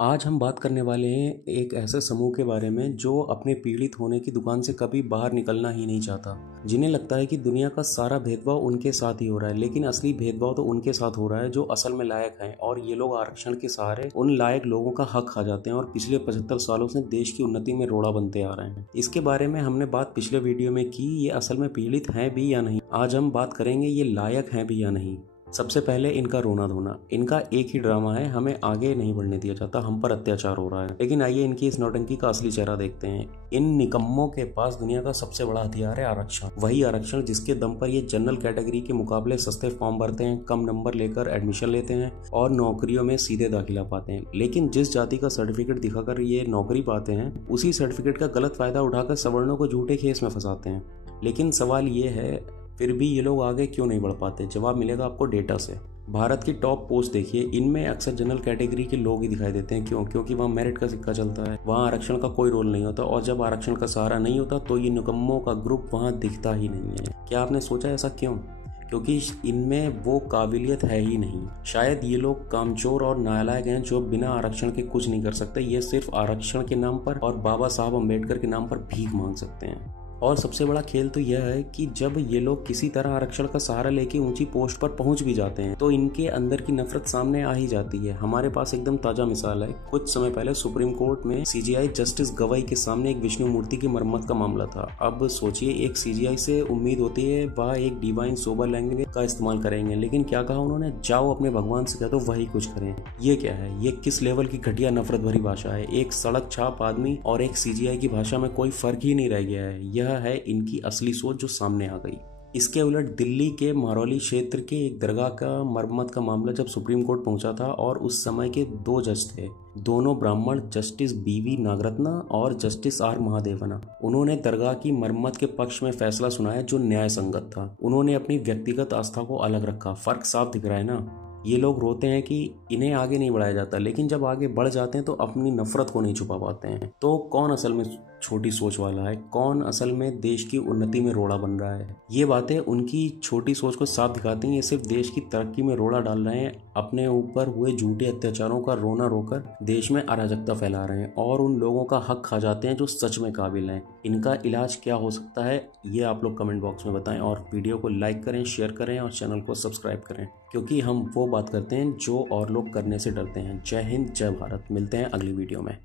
आज हम बात करने वाले हैं एक ऐसे समूह के बारे में जो अपने पीड़ित होने की दुकान से कभी बाहर निकलना ही नहीं चाहता। जिन्हें लगता है कि दुनिया का सारा भेदभाव उनके साथ ही हो रहा है, लेकिन असली भेदभाव तो उनके साथ हो रहा है जो असल में लायक हैं। और ये लोग आरक्षण के सहारे उन लायक लोगों का हक खा जाते हैं और पिछले 75 सालों से देश की उन्नति में रोड़ा बनते आ रहे हैं। इसके बारे में हमने बात पिछले वीडियो में की, ये असल में पीड़ित हैं भी या नहीं। आज हम बात करेंगे ये लायक हैं भी या नहीं। सबसे पहले इनका रोना धोना। इनका एक ही ड्रामा है, हमें आगे नहीं बढ़ने दिया जाता, हम पर अत्याचार हो रहा है। लेकिन आइए इनकी इस नौटंकी का असली चेहरा देखते हैं। इन निकम्मों के पास दुनिया का सबसे बड़ा हथियार है आरक्षण। वही आरक्षण जिसके दम पर ये जनरल कैटेगरी के मुकाबले सस्ते फॉर्म भरते हैं, कम नंबर लेकर एडमिशन लेते हैं और नौकरियों में सीधे दाखिला पाते हैं। लेकिन जिस जाति का सर्टिफिकेट दिखाकर ये नौकरी पाते हैं, उसी सर्टिफिकेट का गलत फायदा उठाकर सवर्णों को झूठे केस में फंसाते हैं। लेकिन सवाल ये है, फिर भी ये लोग आगे क्यों नहीं बढ़ पाते? जवाब मिलेगा आपको डेटा से। भारत की टॉप पोस्ट देखिए, इनमें अक्सर जनरल कैटेगरी के लोग ही दिखाई देते हैं। क्यों? क्योंकि वहाँ मेरिट का सिक्का चलता है, वहाँ आरक्षण का कोई रोल नहीं होता। और जब आरक्षण का सहारा नहीं होता तो ये निकम्मों का ग्रुप वहाँ दिखता ही नहीं है। क्या आपने सोचा ऐसा क्यों? क्योंकि इनमें वो काबिलियत है ही नहीं। शायद ये लोग कामचोर और नालायक हैं जो बिना आरक्षण के कुछ नहीं कर सकते। ये सिर्फ आरक्षण के नाम पर और बाबा साहब अम्बेडकर के नाम पर भीख मांग सकते हैं। और सबसे बड़ा खेल तो यह है कि जब ये लोग किसी तरह आरक्षण का सहारा लेके ऊंची पोस्ट पर पहुंच भी जाते हैं तो इनके अंदर की नफरत सामने आ ही जाती है। हमारे पास एकदम ताजा मिसाल है। कुछ समय पहले सुप्रीम कोर्ट में सीजीआई जस्टिस गवाई के सामने एक विष्णु मूर्ति की मरम्मत का मामला था। अब सोचिए, एक सीजीआई से उम्मीद होती है वह एक डिवाइन सोबर लैंग्वेज का इस्तेमाल करेंगे, लेकिन क्या कहा उन्होंने? जाओ अपने भगवान से कह दो वही कुछ करें। ये क्या है? ये किस लेवल की घटिया नफरत भरी भाषा है? एक सड़क छाप आदमी और एक सीजीआई की भाषा में कोई फर्क ही नहीं रह गया है। यह है इनकी असली सोच जो सामने आ गई। इसके उलट दिल्ली के महरौली क्षेत्र के एक दरगाह का मरम्मत का मामला जब सुप्रीम कोर्ट पहुंचा था और उस समय के दो जज थे, दोनों ब्राह्मण, जस्टिस बीवी नागरत्ना और जस्टिस आर महादेवना। उन्होंने दरगाह की मरम्मत के पक्ष में फैसला सुनाया जो न्याय संगत था। उन्होंने अपनी व्यक्तिगत आस्था को अलग रखा। फर्क साफ दिख रहा है ना? ये लोग रोते हैं कि इन्हें आगे नहीं बढ़ाया जाता, लेकिन जब आगे बढ़ जाते हैं तो अपनी नफरत को नहीं छुपा पाते हैं। तो कौन असल में छोटी सोच वाला है? कौन असल में देश की उन्नति में रोड़ा बन रहा है? ये बातें उनकी छोटी सोच को साफ दिखाती हैं। ये सिर्फ देश की तरक्की में रोड़ा डाल रहे हैं, अपने ऊपर हुए झूठे अत्याचारों का रोना रोकर देश में अराजकता फैला रहे हैं और उन लोगों का हक खा जाते हैं जो सच में काबिल हैं। इनका इलाज क्या हो सकता है, ये आप लोग कमेंट बॉक्स में बताएं और वीडियो को लाइक करें, शेयर करें और चैनल को सब्सक्राइब करें, क्योंकि हम वो बात करते हैं जो और लोग करने से डरते हैं। जय हिंद, जय भारत। मिलते हैं अगली वीडियो में।